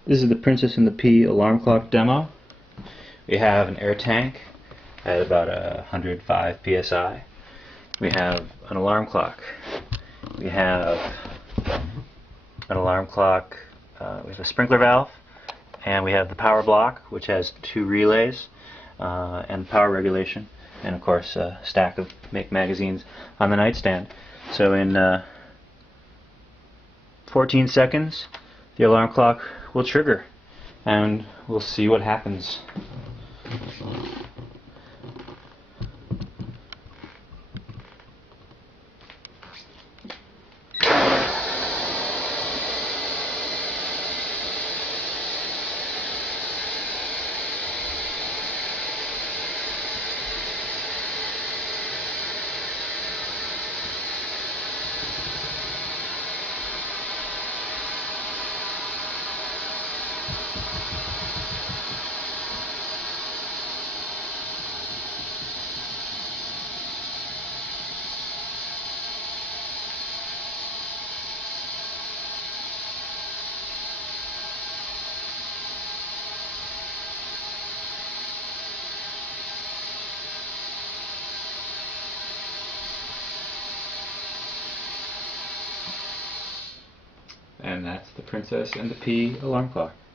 This is the Princess and the Pea alarm clock demo. We have an air tank at about 105 psi. We have an alarm clock. We have an alarm clock with a sprinkler valve, and we have the power block, which has 2 relays and power regulation, and of course a stack of Make magazines on the nightstand. So in 14 seconds the alarm clock will trigger, and we'll see what happens. And that's the Princess and the Pea alarm clock.